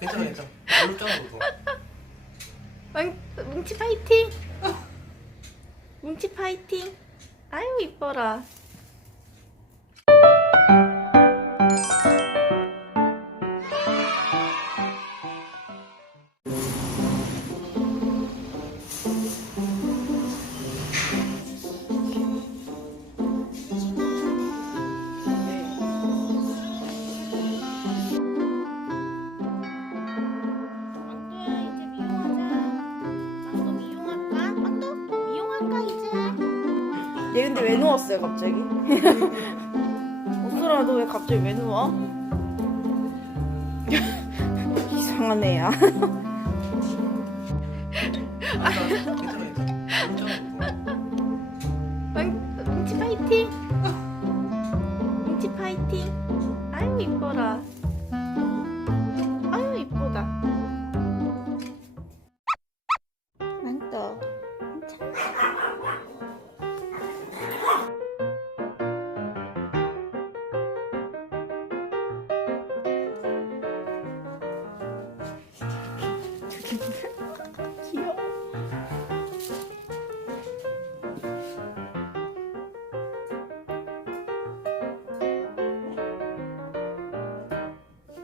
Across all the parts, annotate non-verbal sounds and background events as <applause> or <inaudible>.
괜찮아 괜찮아 어렵잖아 너도 뭉, 뭉치 파이팅! 뭉치 파이팅! 아유 이뻐라. 얘 근데 왜 누웠어요 갑자기? <laughs> 어수라 너 왜 갑자기 왜 누워? 이상한 애야. 괜찮아 괜찮아! 뭉치 귀여워.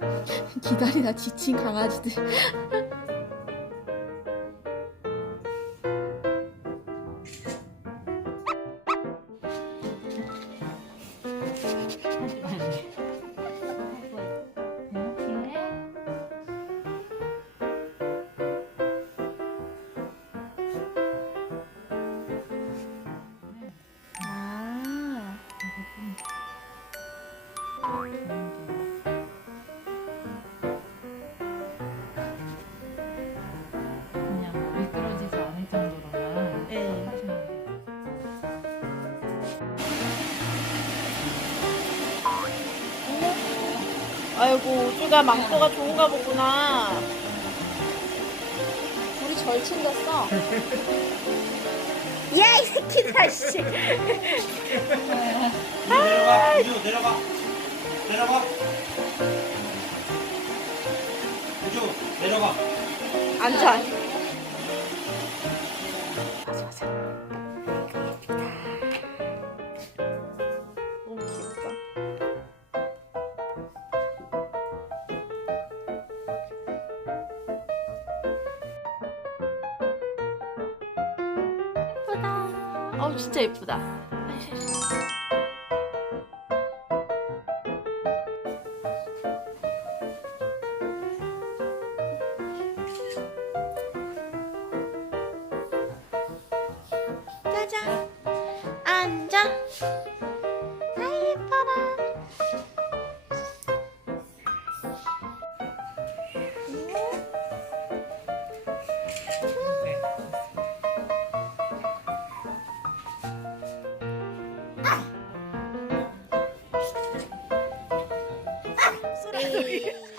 <laughs> 기다리다 지친 강아지들. <laughs> 아이고 우주가 망토가 좋은가 보구나. 우리 절친됐어. <laughs> 야 이 새끼다 씨. <laughs> 내려가 우주 내려가 내려가 우주 내려가 앉아. 어우 진짜 예쁘다. 짜잔. えっ?